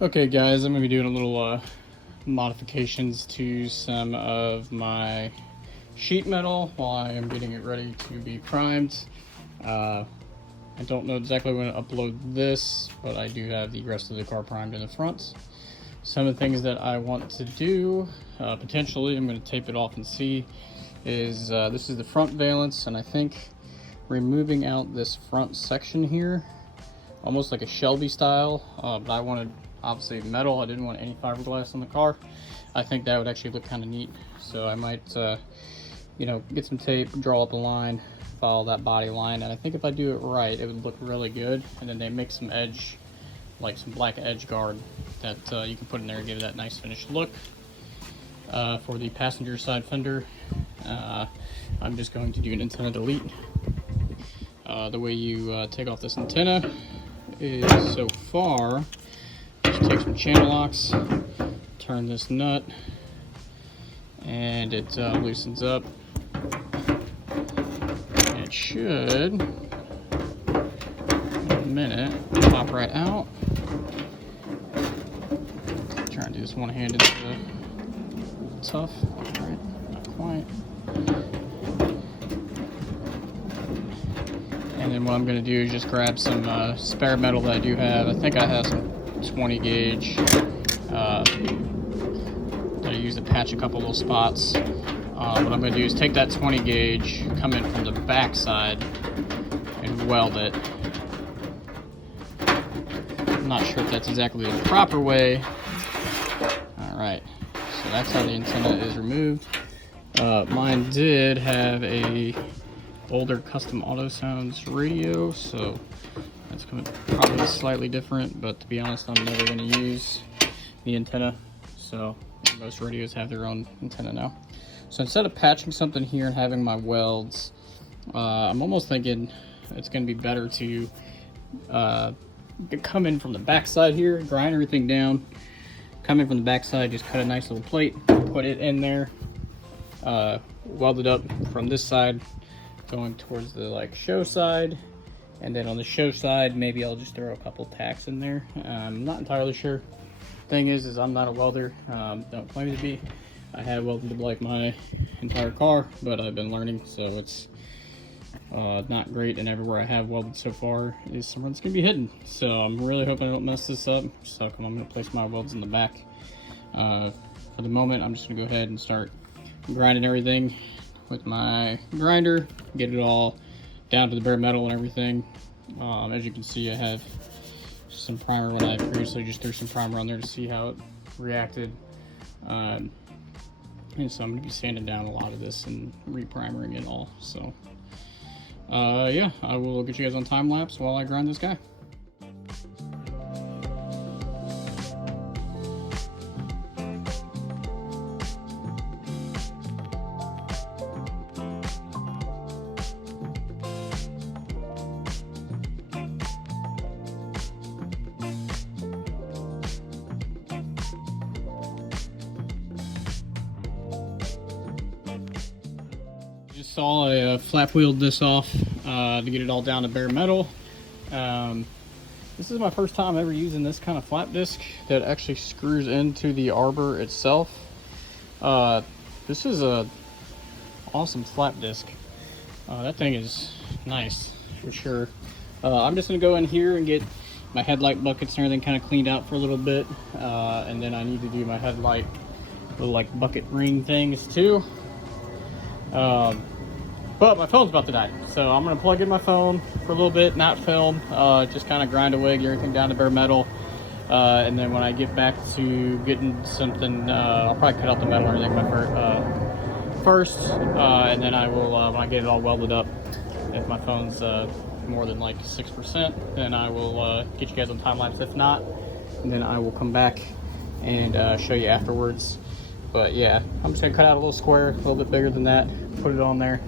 Okay guys, I'm going to be doing a little modifications to some of my sheet metal while I am getting it ready to be primed. I don't know exactly when to upload this, but I do have the rest of the car primed in the front. Some of the things that I want to do, potentially, I'm going to tape it off and see, is this is the front valance, and I think removing out this front section here, almost like a Shelby style, but I wanted obviously metal. I didn't want any fiberglass on the car. I think that would actually look kind of neat, so I might you know, get some tape, draw up a line, follow that body line, and I think if I do it right, it would look really good. And then they make some edge, like some black edge guard that you can put in there and give it that nice finished look. For the passenger side fender, I'm just going to do an antenna delete. The way you take off this antenna is so far, just take some channel locks, turn this nut, and it loosens up. It should, in a minute, pop right out. Try and do this one-handed, tough. All right, not quite. And then what I'm going to do is just grab some spare metal that I do have. I think I have some 20 gauge that I use to patch a couple little spots. What I'm going to do is take that 20 gauge, come in from the back side, and weld it. I'm not sure if that's exactly the proper way. Alright, so that's how the antenna is removed. Mine did have a older custom auto sounds radio, so that's probably slightly different, but to be honest, I'm never going to use the antenna, so most radios have their own antenna now. So instead of patching something here and having my welds, I'm almost thinking it's going to be better to come in from the back side here, grind everything down, come in from the back side, just cut a nice little plate, put it in there, weld it up from this side going towards the show side, and then on the show side maybe I'll just throw a couple tacks in there. I'm not entirely sure. Thing is I'm not a welder, don't claim to be. I have welded like my entire car, but I've been learning, so it's not great, and everywhere I have welded so far is somewhere that's gonna be hidden. So I'm really hoping I don't mess this up. So I'm gonna place my welds in the back. For the moment, I'm just gonna go ahead and start grinding everything with my grinder, get it all down to the bare metal and everything. As you can see, I have some primer when I previously just threw some primer on there to see how it reacted. And so I'm going to be sanding down a lot of this and re-primering it all. So yeah, I will get you guys on time lapse while I grind this guy. Just saw I flap wheeled this off to get it all down to bare metal. This is my first time ever using this kind of flap disc that actually screws into the arbor itself. This is a awesome flap disc. That thing is nice for sure. I'm just gonna go in here and get my headlight buckets and everything kind of cleaned out for a little bit, and then I need to do my headlight little bucket ring things too. But my phone's about to die, so I'm gonna plug in my phone for a little bit, not film, just kind of grind away, get everything down to bare metal, and then when I get back to getting something, I'll probably cut out the metal or anything first, and then I will, when I get it all welded up, if my phone's more than 6%, then I will get you guys on time lapse. If not, then I will come back and show you afterwards. But yeah, I'm just gonna cut out a little square, a little bit bigger than that, put it on there,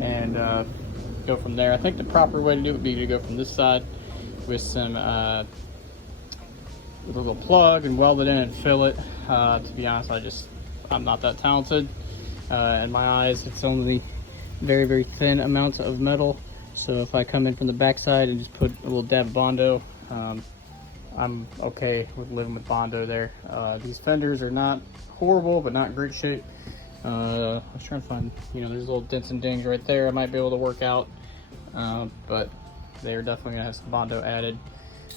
and go from there. I think the proper way to do it would be to go from this side with some with a little plug and weld it in and fill it. To be honest, I'm not that talented. In my eyes, it's only very, very thin amounts of metal. So if I come in from the back side and just put a little dab of Bondo, I'm okay with living with Bondo there. These fenders are not horrible, but not in great shape. I was trying to find, there's little dents and dings right there I might be able to work out, but they're definitely gonna have some Bondo added.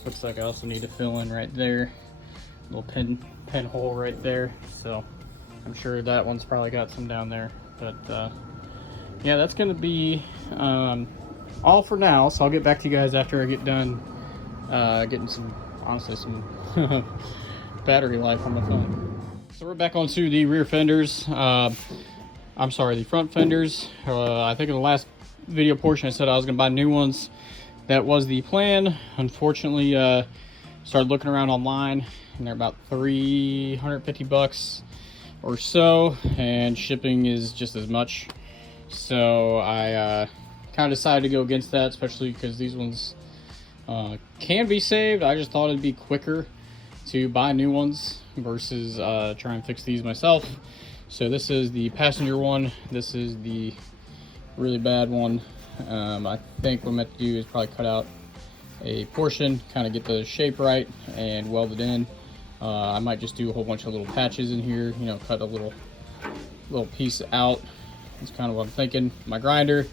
Looks like I also need to fill in right there, little pin hole right there. So I'm sure that one's probably got some down there, but yeah, that's gonna be all for now. So I'll get back to you guys after I get done getting some battery life on my phone. So we're back onto the rear fenders. I'm sorry, the front fenders. I think in the last video portion I said I was gonna buy new ones. That was the plan. Unfortunately, started looking around online and they're about $350 or so, and shipping is just as much. So I kind of decided to go against that, especially because these ones can be saved. I just thought it'd be quicker to buy new ones versus try and fix these myself. So this is the passenger one. This is the really bad one. I think what I'm meant to do is probably cut out a portion, kind of get the shape right and weld it in. I might just do a whole bunch of little patches in here, cut a little piece out. That's kind of what I'm thinking. My grinder,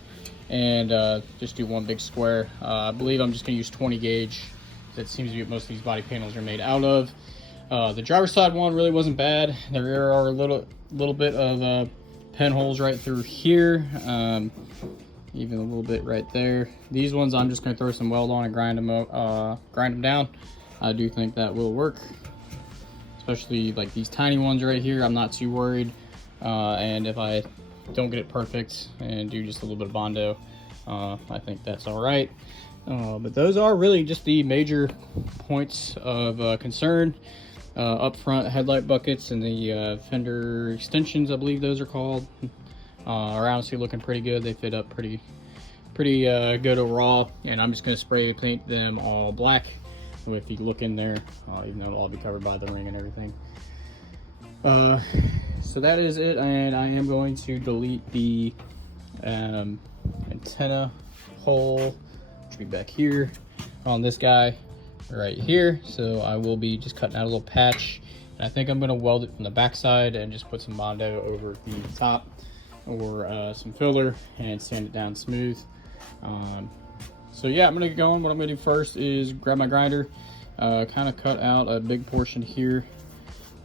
and just do one big square. I believe I'm just going to use 20 gauge. That seems to be what most of these body panels are made out of. The driver's side one really wasn't bad. There are a little bit of pinholes right through here, even a little bit right there. These ones I'm just going to throw some weld on and grind them down. I do think that will work, especially like these tiny ones right here. I'm not too worried, and if I don't get it perfect and do just a little bit of Bondo, I think that's all right. But those are really just the major points of concern. Up front headlight buckets and the fender extensions, I believe those are called, are honestly looking pretty good. They fit up pretty good overall, and I'm just going to spray paint them all black. If you look in there, even though it'll all be covered by the ring and everything. So that is it, and I am going to delete the antenna hole, which will be back here on this guy right here. So I will be just cutting out a little patch, and I think I'm going to weld it from the back side and just put some Bondo over the top, or some filler, and sand it down smooth. So yeah, I'm going to get going. What I'm going to do first is grab my grinder, kind of cut out a big portion here,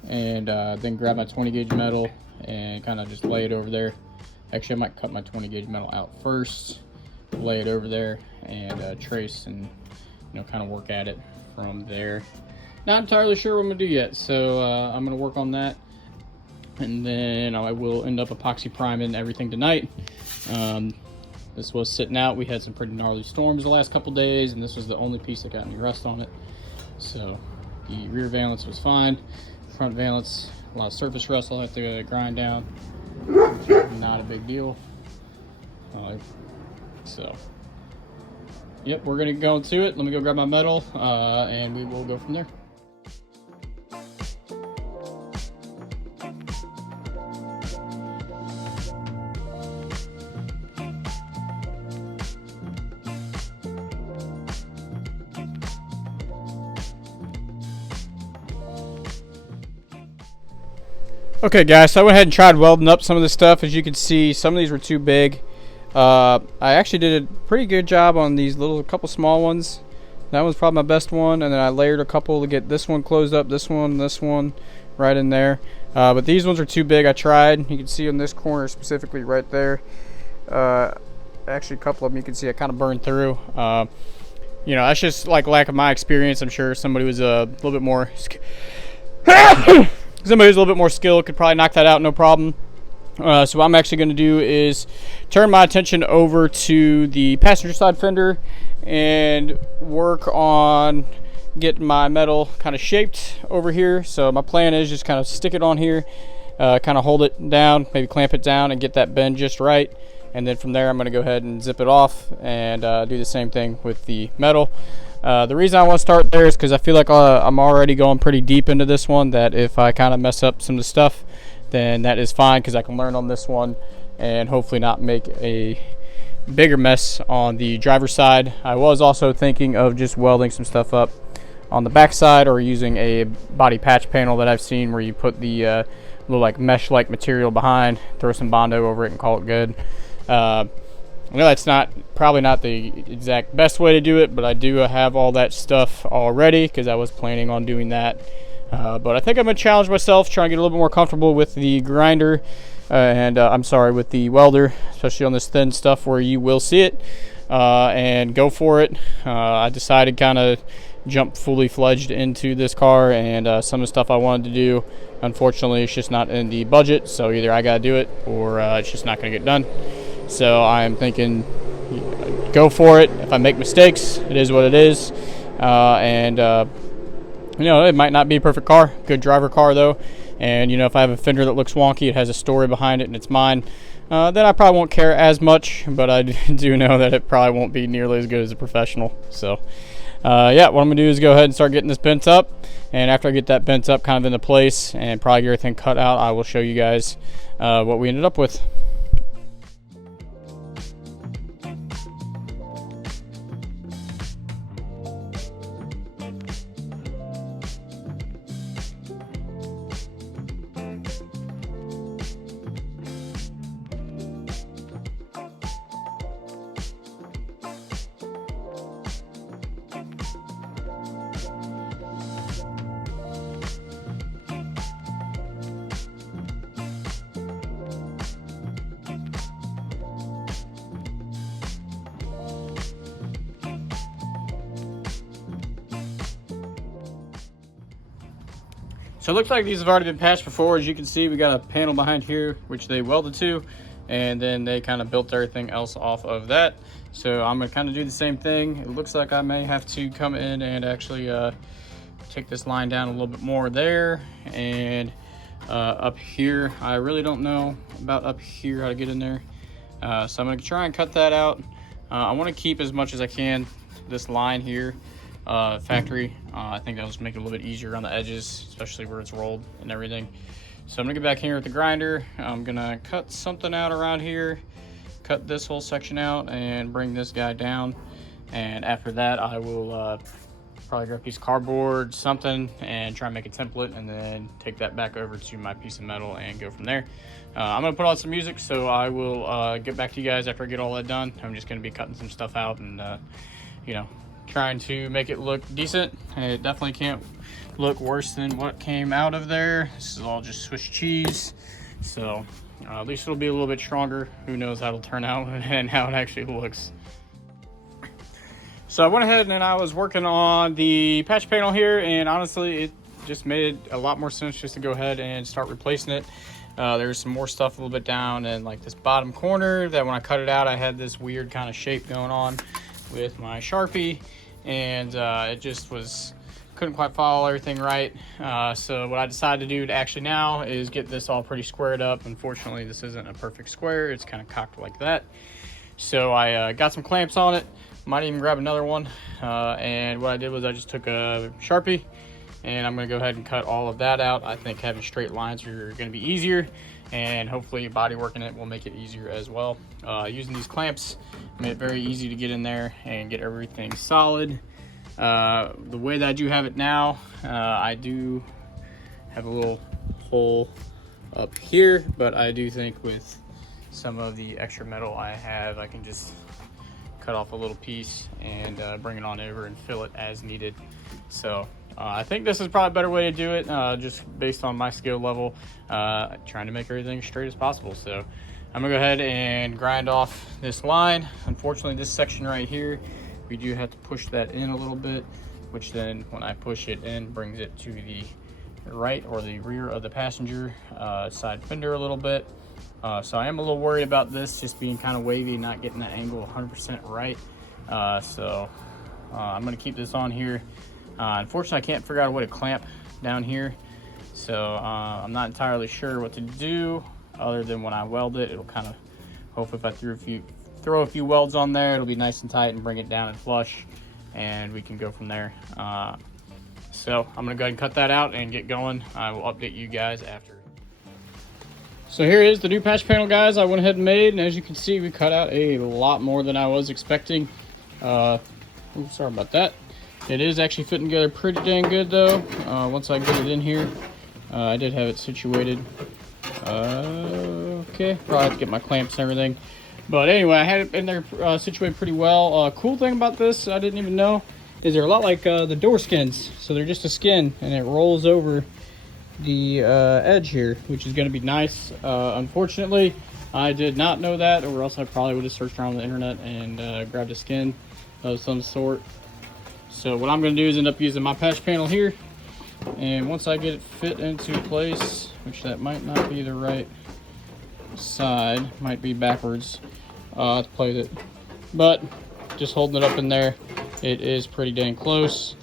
and then grab my 20 gauge metal and kind of just lay it over there. Actually, I might cut my 20 gauge metal out first, lay it over there, and trace and kind of work at it from there. Not entirely sure what I'm gonna do yet, so I'm gonna work on that, and then I will end up epoxy priming everything tonight. This was sitting out. We had some pretty gnarly storms the last couple days, and this was the only piece that got any rust on it. So the rear valance was fine. Front valance, a lot of surface rust I'll have to grind down, which is not a big deal. So yep, we're gonna go into it. Let me go grab my metal, and we will go from there. Okay guys, so I went ahead and tried welding up some of this stuff. As you can see, some of these were too big. I actually did a pretty good job on these couple small ones. That was probably my best one, and then I layered a couple to get this one closed up, this one right in there. But these ones are too big. I tried. You can see on this corner specifically right there. Actually, a couple of them you can see I kind of burned through. That's just like lack of my experience. I'm sure somebody was a little bit more somebody who's a little bit more skilled could probably knock that out no problem. So what I'm actually going to do is turn my attention over to the passenger side fender and work on getting my metal kind of shaped over here. So my plan is just kind of stick it on here, kind of hold it down, maybe clamp it down and get that bend just right. And then from there I'm going to go ahead and zip it off and do the same thing with the metal. The reason I want to start there is because I feel like I'm already going pretty deep into this one, that if I kind of mess up some of the stuff, then that is fine, because I can learn on this one and hopefully not make a bigger mess on the driver's side. I was also thinking of just welding some stuff up on the back side, or using a body patch panel that I've seen where you put the little like mesh like material behind, throw some Bondo over it and call it good. I know that's probably not the exact best way to do it, but I do have all that stuff already because I was planning on doing that. But I think I'm going to challenge myself, try and get a little bit more comfortable with the grinder, with the welder, especially on this thin stuff where you will see it, and go for it. I decided kind of jump fully fledged into this car, and some of the stuff I wanted to do, unfortunately, it's just not in the budget, so either I got to do it or it's just not going to get done. So I'm thinking, go for it. If I make mistakes, it is what it is. You know, it might not be a perfect car, good driver car though. And you know, if I have a fender that looks wonky, it has a story behind it, and it's mine, then I probably won't care as much. But I do know that it probably won't be nearly as good as a professional. So yeah, what I'm gonna do is go ahead and start getting this bent up. And after I get that bent up kind of into place and probably get everything cut out, I will show you guys what we ended up with. So it looks like these have already been patched before. As you can see, we got a panel behind here, which they welded to, and then they kind of built everything else off of that. So I'm gonna kind of do the same thing. It looks like I may have to come in and actually take this line down a little bit more there, and up here. I really don't know about up here, how to get in there. So I'm gonna try and cut that out. I wanna keep as much as I can this line here. Factory. I think that'll just make it a little bit easier on the edges, especially where it's rolled and everything. So I'm gonna get back here with the grinder. I'm gonna cut something out around here, cut this whole section out, and bring this guy down. And after that, I will probably grab a piece of cardboard, something, and try and make a template, and then take that back over to my piece of metal and go from there. I'm gonna put on some music, so I will get back to you guys after I get all that done. I'm just gonna be cutting some stuff out and you know, trying to make it look decent. It definitely can't look worse than what came out of there. This is all just Swiss cheese, so at least it'll be a little bit stronger. Who knows how it'll turn out and how it actually looks. So I went ahead and I was working on the patch panel here, and honestly it just made a lot more sense just to go ahead and start replacing it. There's some more stuff a little bit down in like this bottom corner that when I cut it out, I had this weird kind of shape going on with my Sharpie, and it just couldn't quite follow everything right. So what I decided to do actually now is get this all pretty squared up. Unfortunately, this isn't a perfect square. It's kind of cocked like that. So I got some clamps on it. Might even grab another one. And what I did was I just took a Sharpie, and I'm gonna go ahead and cut all of that out. I think having straight lines are gonna be easier, and hopefully body working it will make it easier as well. Using these clamps made it very easy to get in there and get everything solid. The way that I do have it now, I do have a little hole up here, but I do think with some of the extra metal I have, I can just cut off a little piece and bring it on over and fill it as needed. So I think this is probably a better way to do it, just based on my skill level, trying to make everything straight as possible. So I'm gonna go ahead and grind off this line. Unfortunately, this section right here, we do have to push that in a little bit, which then when I push it in, brings it to the right or the rear of the passenger side fender a little bit. So I am a little worried about this just being kind of wavy, not getting that angle 100% right. So I'm gonna keep this on here. Unfortunately, I can't figure out a way to clamp down here, so I'm not entirely sure what to do other than when I weld it. It'll kind of, hopefully if I throw a few welds on there, it'll be nice and tight and bring it down and flush, and we can go from there. So I'm gonna go ahead and cut that out and get going. I will update you guys after. So here is the new patch panel, guys. I went ahead and made, and as you can see, we cut out a lot more than I was expecting. Sorry about that. It is actually fitting together pretty dang good though. Once I get it in here, I did have it situated. Okay, probably have to get my clamps and everything. But anyway, I had it in there situated pretty well. Cool thing about this, I didn't even know, is they're a lot like the door skins. So they're just a skin and it rolls over the edge here, which is going to be nice. Unfortunately, I did not know that, or else I probably would have searched around the internet and grabbed a skin of some sort. So what I'm going to do is end up using my patch panel here, and once I get it fit into place, which that might not be the right side, might be backwards, I have to play with it, but just holding it up in there, it is pretty dang close.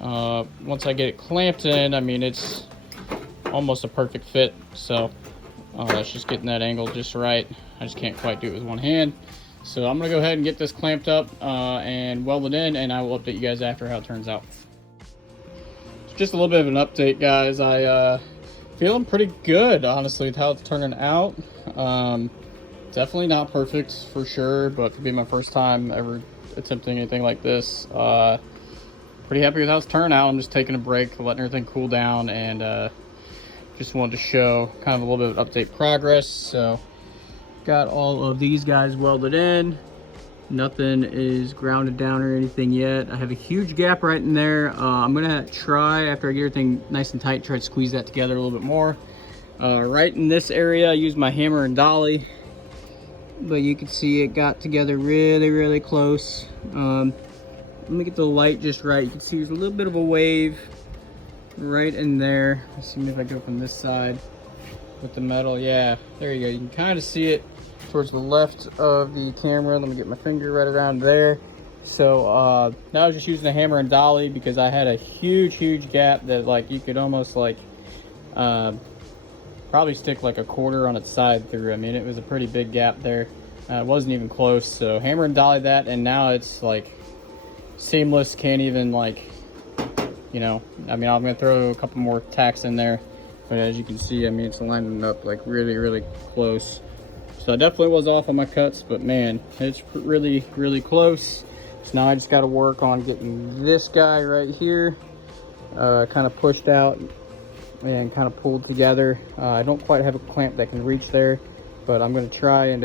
Once I get it clamped in, I mean, it's almost a perfect fit. So that's just getting that angle just right. I just can't quite do it with one hand. So I'm gonna go ahead and get this clamped up and weld it in, and I will update you guys after how it turns out. Just a little bit of an update, guys. I feeling pretty good, honestly, with how it's turning out. Definitely not perfect for sure, but for being my first time ever attempting anything like this, pretty happy with how it's turned out. I'm just taking a break, letting everything cool down, and just wanted to show kind of a little bit of update progress. So got all of these guys welded in. Nothing is grounded down or anything yet. I have a huge gap right in there. I'm gonna try, after I get everything nice and tight, try to squeeze that together a little bit more. Right in this area, I used my hammer and dolly, but you can see it got together really close. Let me get the light just right. You can see there's a little bit of a wave right in there. Let's see if I go from this side with the metal. Yeah, there you go. You can kind of see it towards the left of the camera. Let me get my finger right around there. So now I was just using a hammer and dolly because I had a huge gap that, like, you could almost like probably stick like a quarter on its side through. I mean, it was a pretty big gap there. It wasn't even close. So hammer and dolly that, and now it's like seamless. Can't even, like, you know, I mean, I'm gonna throw a couple more tacks in there, but as you can see, I mean, it's lining up like really close. So I definitely was off on my cuts, but man, it's really close. So now I just got to work on getting this guy right here kind of pushed out and kind of pulled together. I don't quite have a clamp that can reach there, but I'm going to try and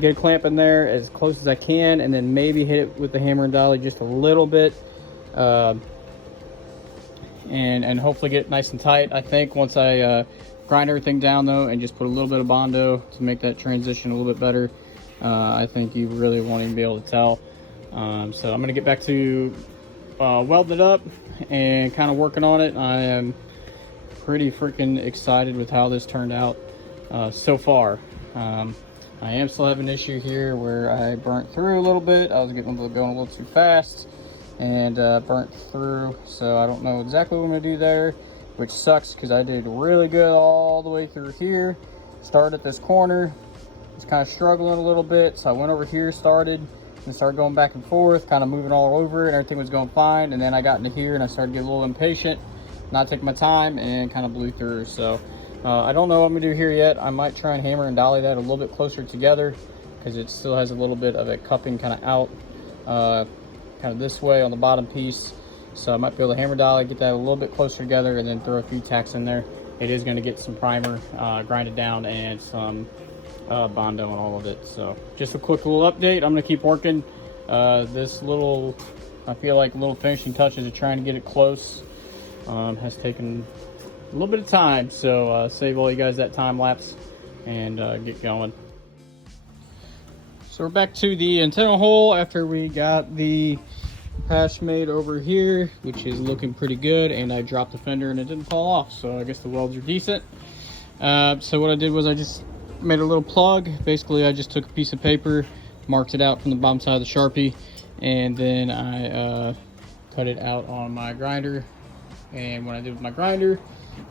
get a clamp in there as close as I can, and then maybe hit it with the hammer and dolly just a little bit, and hopefully get it nice and tight. I think once I grind everything down though, and just put a little bit of Bondo to make that transition a little bit better, I think you really won't even be able to tell. So I'm gonna get back to welding it up and kind of working on it. I am pretty freaking excited with how this turned out so far. I am still having an issue here where I burnt through a little bit. I was going a little too fast and burnt through, so I don't know exactly what I'm gonna do there, which sucks because I did really good all the way through here. Started at this corner, was kind of struggling a little bit, so I went over here, started, and started going back and forth, kind of moving all over, and everything was going fine. And then I got into here and I started getting a little impatient, not taking my time, and kind of blew through. So I don't know what I'm gonna do here yet. I might try and hammer and dolly that a little bit closer together because it still has a little bit of a cupping kind of out, kind of this way on the bottom piece. So I might be able to hammer dolly, get that a little bit closer together, and then throw a few tacks in there. It is going to get some primer grinded down and some Bondo and all of it. So just a quick little update. I'm going to keep working. This little, I feel like little finishing touches of trying to get it close has taken a little bit of time. So save all you guys that time lapse and get going. So we're back to the antenna hole after we got the patch made over here, which is looking pretty good, and I dropped the fender and it didn't fall off, so I guess the welds are decent. So what I did was I just made a little plug. Basically I just took a piece of paper, marked it out from the bottom side of the Sharpie, and then I cut it out on my grinder. And what I did with my grinder,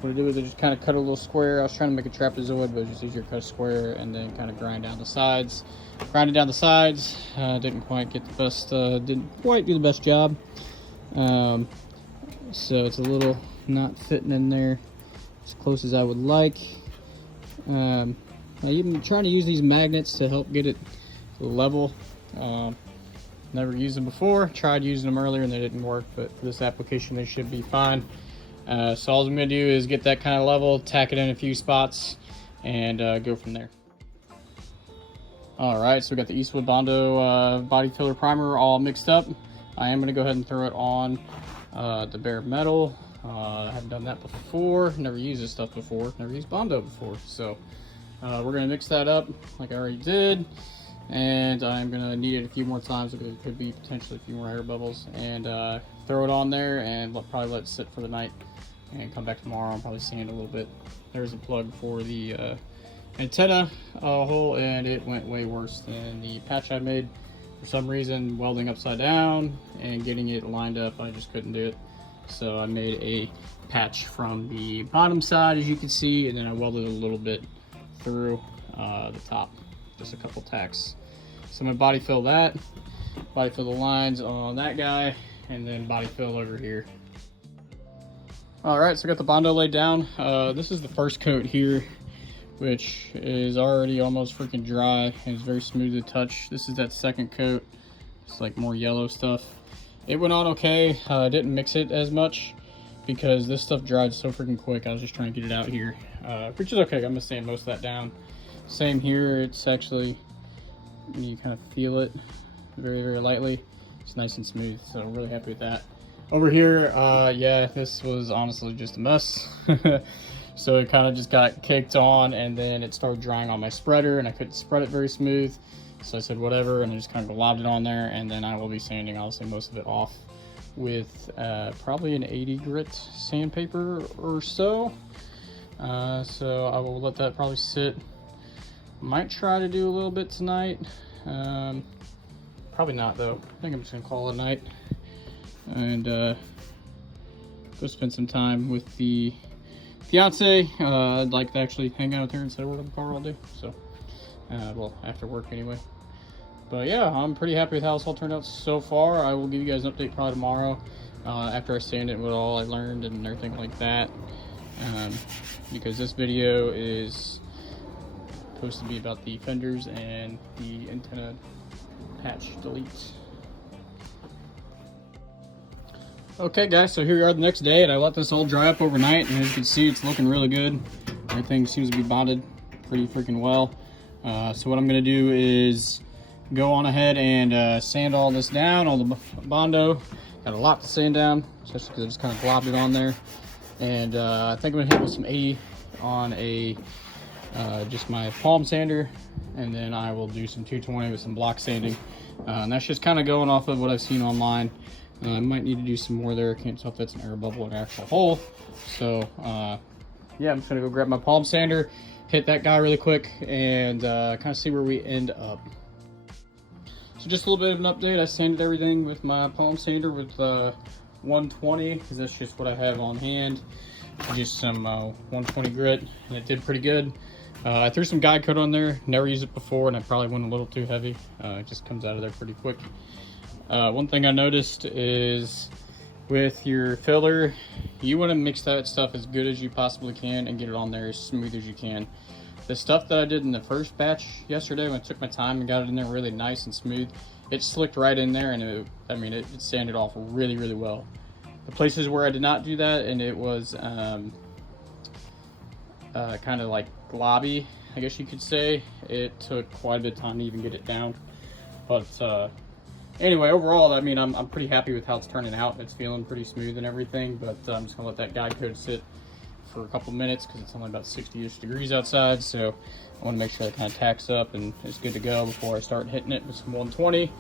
what I did was I just kind of cut a little square. I was trying to make a trapezoid, but it was just easier to cut a square and then kind of grind down the sides. Grinded down the sides, didn't quite get the best, didn't quite do the best job. So it's a little not fitting in there as close as I would like. I'm even trying to use these magnets to help get it level. Never used them before. Tried using them earlier and they didn't work, but for this application they should be fine. So all I'm going to do is get that kind of level, tack it in a few spots, and go from there. Alright, so we got the Eastwood Bondo body filler primer all mixed up. I am going to go ahead and throw it on the bare metal. I haven't done that before, never used this stuff before, never used Bondo before. So we're going to mix that up like I already did. And I'm going to knead it a few more times because it could be potentially a few more air bubbles. And throw it on there and probably let it sit for the night. And come back tomorrow and probably sand a little bit. There's a plug for the antenna hole, and it went way worse than the patch I made. For some reason, welding upside down and getting it lined up, I just couldn't do it. So I made a patch from the bottom side, as you can see, and then I welded a little bit through the top, just a couple tacks. So I'm gonna body fill that, body fill the lines on that guy, and then body fill over here. Alright, so I got the Bondo laid down. This is the first coat here, which is already almost freaking dry and it's very smooth to touch. This is that second coat. It's like more yellow stuff. It went on okay. I didn't mix it as much because this stuff dried so freaking quick. I was just trying to get it out here, which is okay. I'm gonna sand most of that down. Same here. It's actually, you kind of feel it very, very lightly. It's nice and smooth, so I'm really happy with that. Over here, yeah, this was honestly just a mess. So it kind of just got caked on, and then it started drying on my spreader, and I couldn't spread it very smooth. So I said whatever, and I just kind of lobbed it on there, and then I will be sanding, obviously, most of it off with probably an 80 grit sandpaper or so. So I will let that probably sit. Might try to do a little bit tonight. Probably not, though. I think I'm just gonna call it a night and go spend some time with the fiance. I'd like to actually hang out with her instead of work on the car all day. So, well, after work anyway. But yeah, I'm pretty happy with how this all turned out so far. I will give you guys an update probably tomorrow after I sand it, what all I learned and everything like that. Because this video is supposed to be about the fenders and the antenna patch deletes. Okay guys, so here we are the next day, and I let this all dry up overnight, and as you can see, it's looking really good. Everything seems to be bonded pretty freaking well. So what I'm gonna do is go on ahead and sand all this down, all the Bondo. Got a lot to sand down, especially because I just kind of globbed it on there. And I think I'm gonna hit with some 80 on a just my palm sander, and then I will do some 220 with some block sanding. And that's just kind of going off of what I've seen online. I might need to do some more there. I can't tell if that's an air bubble or an actual hole. So yeah, I'm just gonna go grab my palm sander, hit that guy really quick, and kind of see where we end up. So just a little bit of an update. I sanded everything with my palm sander with 120, because that's just what I have on hand. Just some 120 grit, and it did pretty good. I threw some guide coat on there. Never used it before, and I probably went a little too heavy. It just comes out of there pretty quick. One thing I noticed is with your filler, you want to mix that stuff as good as you possibly can and get it on there as smooth as you can. The stuff that I did in the first batch yesterday, when I took my time and got it in there really nice and smooth, it slicked right in there, and it sanded off really, really well. The places where I did not do that, and it was kind of like globby, I guess you could say, it took quite a bit of time to even get it down. But anyway, overall, I mean, I'm pretty happy with how it's turning out. It's feeling pretty smooth and everything, but I'm just gonna let that guide coat sit for a couple minutes because it's only about 60-ish degrees outside. So I want to make sure it kind of tacks up and it's good to go before I start hitting it with some 120.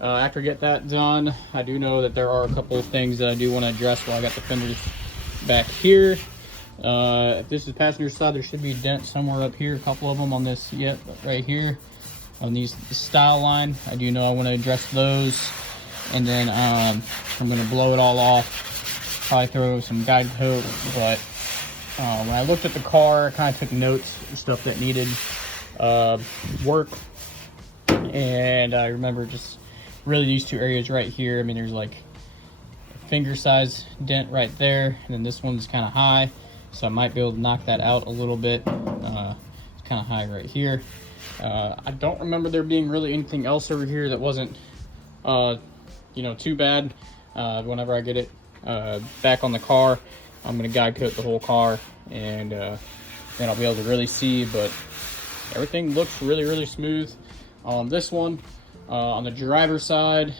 After I get that done, I do know that there are a couple of things that I do want to address while I got the fenders back here. If this is passenger side, there should be a dent somewhere up here, a couple of them on this, yep, right here. On this style line, I do know I want to address those, and then I'm going to blow it all off, probably throw some guide coat. But when I looked at the car, I kind of took notes and stuff that needed work, and I remember just really these two areas right here. I mean, there's like a finger size dent right there, and then this one's kind of high, so I might be able to knock that out a little bit. It's kind of high right here. I don't remember there being really anything else over here that wasn't you know, too bad. Whenever I get it back on the car, I'm gonna guide coat the whole car, and then I'll be able to really see. But everything looks really, really smooth on this one. On the driver's side,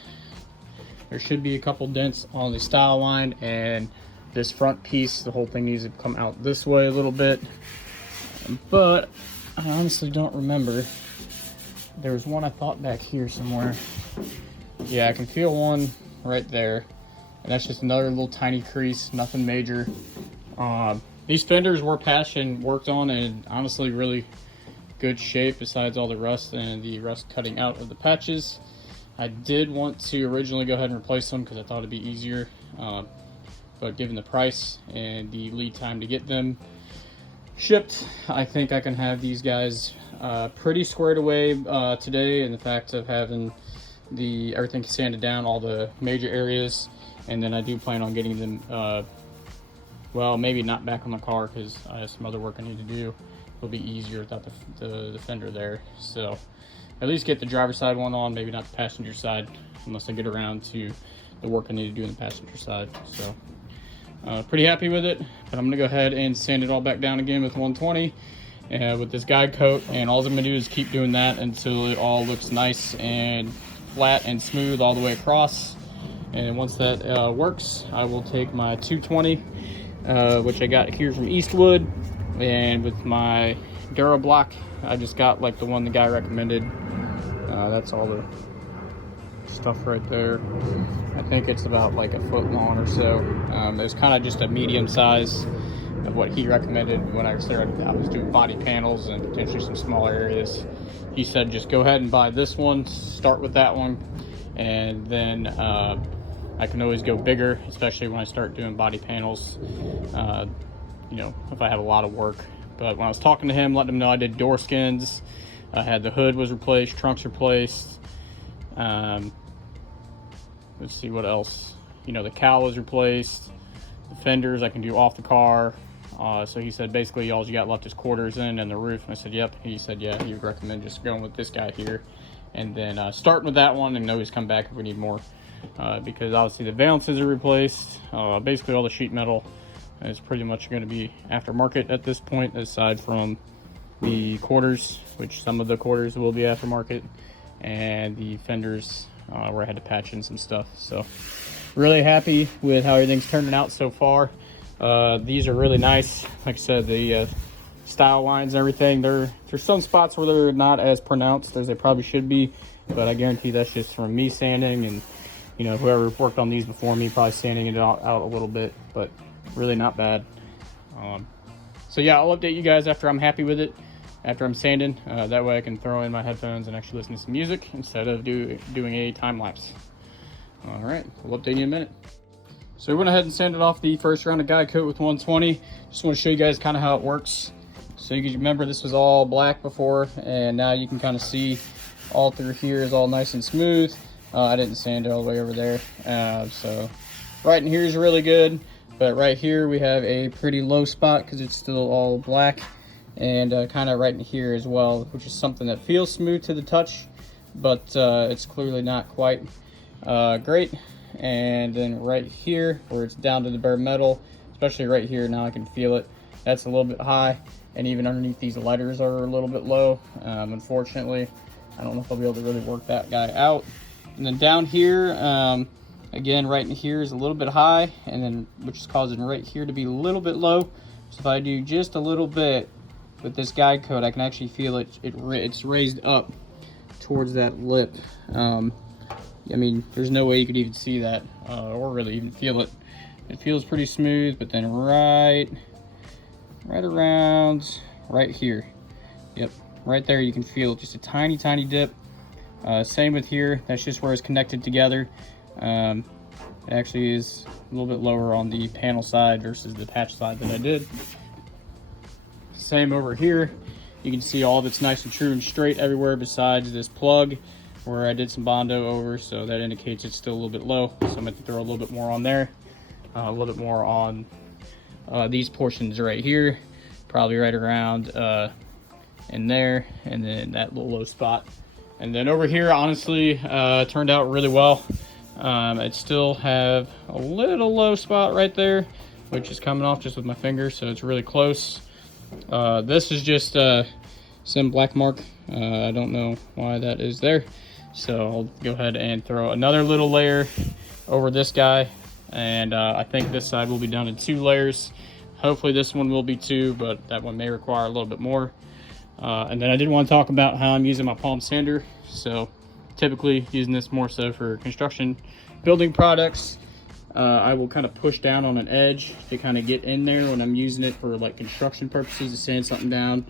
there should be a couple dents on the style line, and this front piece, the whole thing needs to come out this way a little bit. But I honestly don't remember. There was one I thought back here somewhere. Yeah, I can feel one right there, and that's just another little tiny crease, nothing major. These fenders were patched and worked on, and honestly really good shape besides all the rust and the rust cutting out of the patches. I did want to originally go ahead and replace them because I thought it'd be easier, but given the price and the lead time to get them shipped, I think I can have these guys pretty squared away today, and the fact of having everything sanded down, all the major areas. And then I do plan on getting them well, maybe not back on the car because I have some other work I need to do. It'll be easier without the fender there. So at least get the driver's side one on, maybe not the passenger side, unless I get around to the work I need to do in the passenger side. So pretty happy with it, but I'm gonna go ahead and sand it all back down again with 120 with this guide coat, and all I'm gonna do is keep doing that until it all looks nice and flat and smooth all the way across. And once that works, I will take my 220, which I got here from Eastwood, and with my Dura block, I just got like the one the guy recommended. That's all the stuff right there. I think it's about like a foot long or so. It was kind of just a medium size of what he recommended when I was doing body panels and potentially some smaller areas. He said just go ahead and buy this one, start with that one, and then I can always go bigger, especially when I start doing body panels, you know, if I have a lot of work. But when I was talking to him, letting him know I did door skins, I had the hood was replaced, trunks replaced, let's see what else, you know, the cowl was replaced, the fenders I can do off the car. So he said basically all you got left is quarters in and the roof, and I said yep. He said yeah, he would recommend just going with this guy here, and then starting with that one, and always come back if we need more, because obviously the valances are replaced. Basically all the sheet metal is pretty much going to be aftermarket at this point, aside from the quarters, which some of the quarters will be aftermarket, and the fenders where I had to patch in some stuff. So really happy with how everything's turning out so far. These are really nice. Like I said, the style lines and everything, there's some spots where they're not as pronounced as they probably should be, but I guarantee that's just from me sanding, and you know, whoever worked on these before me probably sanding it out a little bit, but really not bad. So yeah, I'll update you guys after I'm happy with it, after I'm sanding. That way I can throw in my headphones and actually listen to some music instead of doing a time lapse. All right, we'll update you in a minute. So we went ahead and sanded off the first round of guide coat with 120. Just want to show you guys kind of how it works. So you can remember this was all black before, and now you can kind of see all through here is all nice and smooth. I didn't sand it all the way over there. So right in here is really good, but right here we have a pretty low spot because it's still all black, and kind of right in here as well, which is something that feels smooth to the touch, but it's clearly not quite great. And then right here where it's down to the bare metal, especially right here, now I can feel it, that's a little bit high, and even underneath these letters are a little bit low. Unfortunately, I don't know if I'll be able to really work that guy out. And then down here, again, right in here is a little bit high, and then which is causing right here to be a little bit low. So if I do just a little bit with this guide coat, I can actually feel it's raised up towards that lip. I mean, there's no way you could even see that or really even feel it. It feels pretty smooth, but then right around right here, yep, right there you can feel just a tiny dip. Same with here, that's just where it's connected together. It actually is a little bit lower on the panel side versus the patch side that I did. Same over here, you can see all of it's nice and true and straight everywhere besides this plug where I did some Bondo over, so that indicates it's still a little bit low. So I'm going to throw a little bit more on there, a little bit more on these portions right here, probably right around in there, and then that little low spot And then over here, honestly, turned out really well. I still have a little low spot right there, which is coming off just with my finger, so it's really close. This is just some black mark. I don't know why that is there. So I'll go ahead and throw another little layer over this guy. And I think this side will be done in 2 layers. Hopefully this one will be 2, but that one may require a little bit more. And then I did want to talk about how I'm using my palm sander. So typically using this more so for construction building products. I will kind of push down on an edge to kind of get in there when I'm using it for like construction purposes to sand something down.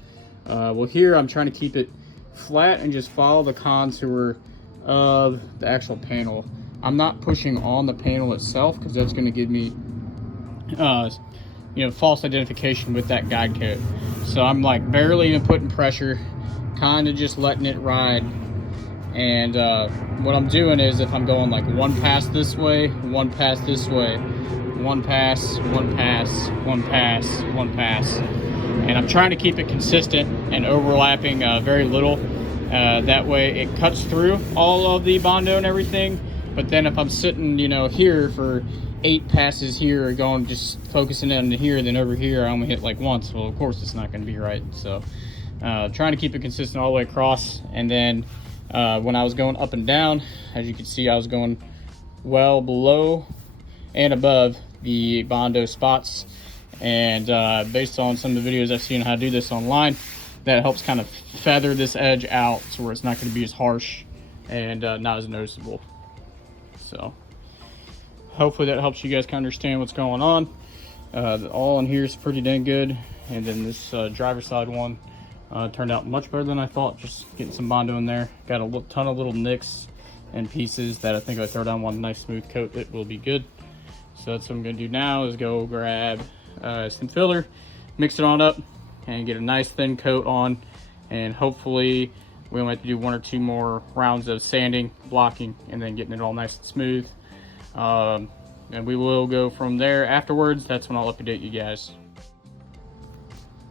Well, here I'm trying to keep it flat and just follow the contour of the actual panel. I'm not pushing on the panel itself because that's going to give me you know, false identification with that guide coat. So I'm like barely even putting pressure, kind of just letting it ride. And what I'm doing is, if I'm going like 1 pass this way, 1 pass this way, 1 pass, 1 pass, 1 pass, 1 pass, and I'm trying to keep it consistent and overlapping very little. That way it cuts through all of the Bondo and everything. But then if I'm sitting, you know, here for 8 passes here, or going just focusing in here, then over here I only hit like once. Well, of course it's not going to be right. So trying to keep it consistent all the way across. And then when I was going up and down, as you can see, I was going well below and above the Bondo spots. And based on some of the videos I've seen how to do this online, that helps kind of feather this edge out to where it's not going to be as harsh and not as noticeable. So hopefully that helps you guys kind of understand what's going on. All in here is pretty dang good. And then this driver's side one turned out much better than I thought. Just getting some Bondo in there. Got a ton of little nicks and pieces that I think if I throw down one nice smooth coat, it will be good. So that's what I'm going to do now, is go grab some filler, mix it on up, and get a nice thin coat on. And hopefully we only have to do 1 or 2 more rounds of sanding, blocking, and then getting it all nice and smooth. And we will go from there afterwards. That's when I'll update you guys.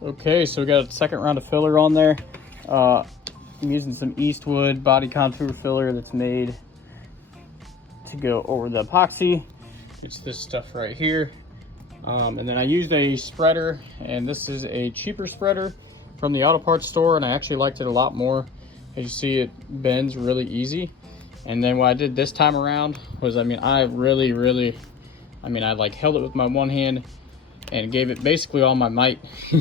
Okay, so we got a second round of filler on there. I'm using some Eastwood body contour filler that's made to go over the epoxy. It's this stuff right here. And then I used a spreader, and this is a cheaper spreader from the auto parts store, and I actually liked it a lot more. As you see, it bends really easy. And then what I did this time around was, I like held it with my one hand and gave it basically all my might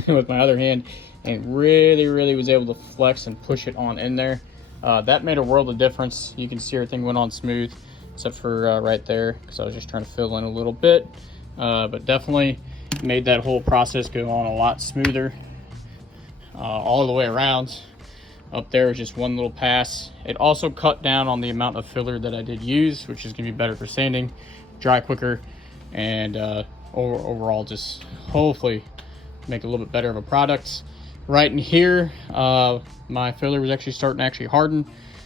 with my other hand, and really was able to flex and push it on in there. That made a world of difference. You can see everything went on smooth, except for right there, because I was just trying to fill in a little bit. But definitely made that whole process go on a lot smoother all the way around. Up there was just one little pass. It also cut down on the amount of filler that I did use, which is going to be better for sanding, dry quicker, and overall just hopefully make a little bit better of a product. Right in here, my filler was actually starting to actually harden,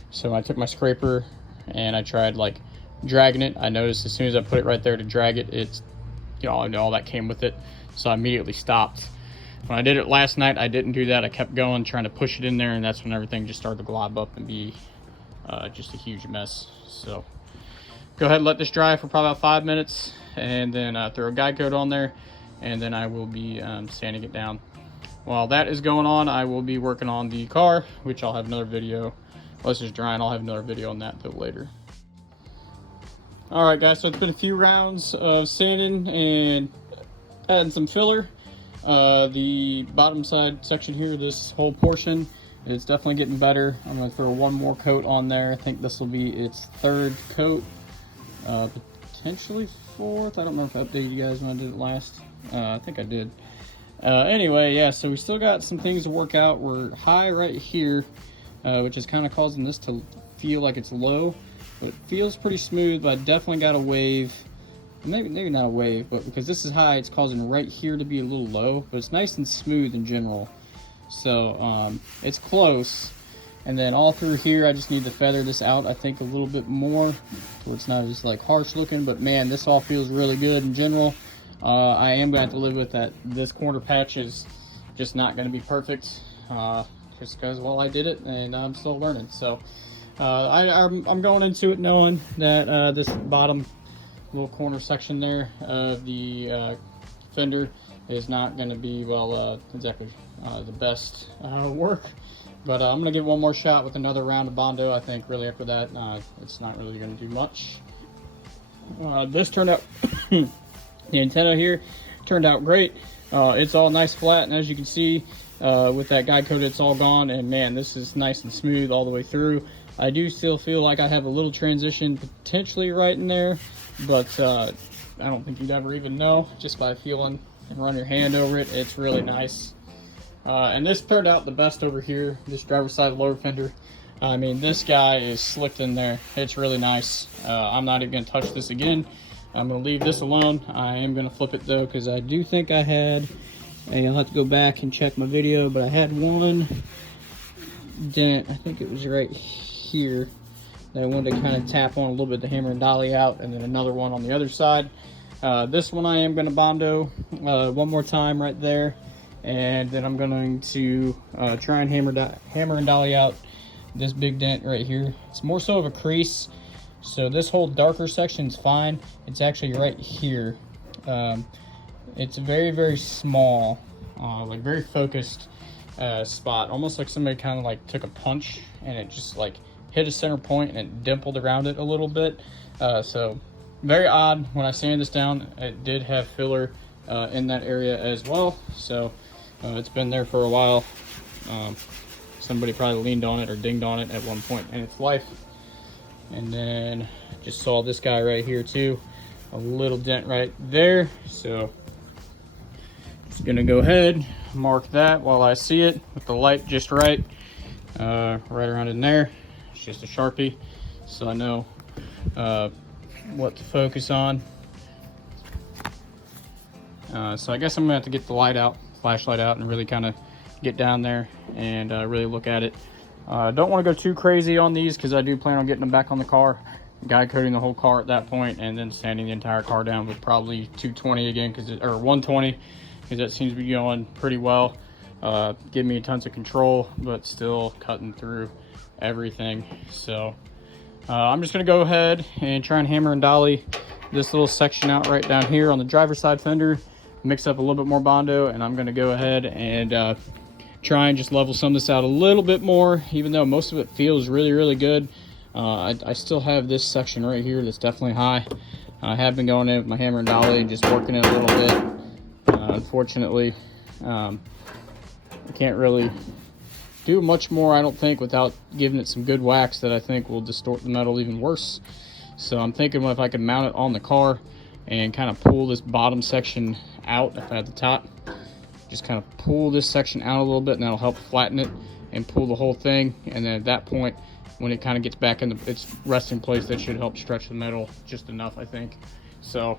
so I took my scraper and I tried like dragging it. I noticed as soon as I put it right there to drag it, it's, you know, all that came with it, so I immediately stopped. When I did it last night, I didn't do that. I kept going, trying to push it in there, and that's when everything just started to glob up and be just a huge mess. So go ahead and let this dry for probably about 5 minutes, and then throw a guide coat on there, and then I will be sanding it down. While that is going on, I will be working on the car, which I'll have another video. Well, this is drying. I'll have another video on that a bit later. All right, guys, so it's been a few rounds of sanding and adding some filler. The bottom side section here, this whole portion, it's definitely getting better. I'm going to throw 1 more coat on there. I think this will be its 3rd coat, potentially 4th. I don't know if I updated you guys when I did it last. I think I did. Anyway, yeah, so we still got some things to work out. We're high right here, which is kind of causing this to feel like it's low, but it feels pretty smooth. But I definitely got a wave. Maybe not a wave, but because this is high, it's causing right here to be a little low, but it's nice and smooth in general. So it's close. And then all through here, I just need to feather this out, I think, a little bit more, so it's not just like harsh looking. But man, this all feels really good in general. I am gonna have to live with that. This corner patch is just not gonna be perfect, just because, well, I did it and I'm still learning. So I'm going into it knowing that this bottom little corner section there of the fender is not going to be, well, exactly the best work. But I'm going to give one more shot with another round of Bondo. I think really after that, it's not really going to do much. This turned out, the antenna here turned out great. It's all nice flat, and as you can see, with that guide coat, it's all gone. And man, this is nice and smooth all the way through. I do still feel like I have a little transition potentially right in there, but I don't think you'd ever even know just by feeling and run your hand over it. It's really nice. And this turned out the best over here, this driver's side lower fender. I mean, this guy is slicked in there. It's really nice. I'm not even going to touch this again. I'm going to leave this alone. I am going to flip it though, because I do think I had, and I'll have to go back and check my video, but I had one dent, I think it was right here, that I wanted to kind of tap on a little bit to hammer and dolly out, and then another one on the other side. This one I am going to Bondo one more time right there, and then I'm going to try and hammer and dolly out this big dent right here. It's more so of a crease, so this whole darker section is fine. It's actually right here. It's very, very small, like very focused spot, almost like somebody kind of like took a punch and it just like hit a center point and it dimpled around it a little bit. So very odd. When I sanded this down, it did have filler in that area as well, so it's been there for a while. Somebody probably leaned on it or dinged on it at one point in its life. And then just saw this guy right here too, a little dent right there. So just gonna go ahead, mark that while I see it with the light just right, right around in there. It's just a Sharpie, so I know what to focus on. So I guess I'm gonna have to get the light out, flashlight out, and really kind of get down there and really look at it. Don't want to go too crazy on these because I do plan on getting them back on the car, guide coating the whole car at that point, and then sanding the entire car down with probably 220 again, or 120, because that seems to be going pretty well. Give me tons of control, but still cutting through everything. So I'm just gonna go ahead and try and hammer and dolly this little section out right down here on the driver's side fender, mix up a little bit more Bondo, and I'm gonna go ahead and try and just level some of this out a little bit more, even though most of it feels really, really good. I still have this section right here that's definitely high. I have been going in with my hammer and dolly and just working it a little bit. Unfortunately, I can't really do much more, I don't think, without giving it some good wax that I think will distort the metal even worse. So I'm thinking, well, if I could mount it on the car and kind of pull this bottom section out, if I had the top, just kind of pull this section out a little bit, and that'll help flatten it and pull the whole thing. And then at that point, when it kind of gets back in its resting place, that should help stretch the metal just enough, I think. So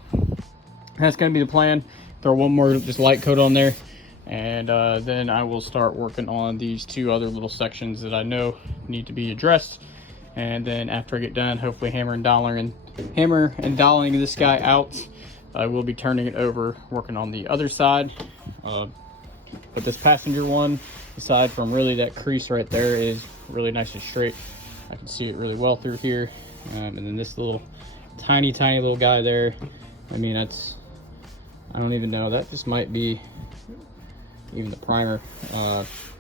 that's going to be the plan. Throw one more just light coat on there, and then I will start working on these two other little sections that I know need to be addressed. And then after I get done, hopefully hammer and dollying this guy out, I will be turning it over, working on the other side. But this passenger one, aside from really that crease right there, is really nice and straight. I can see it really well through here. And then this little tiny little guy there, I mean, that's, I don't even know, that just might be even the primer,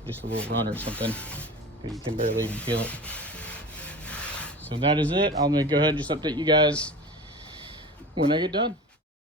just a little run or something, because you can barely even feel it. So that is it. I'm gonna go ahead and just update you guys when I get done.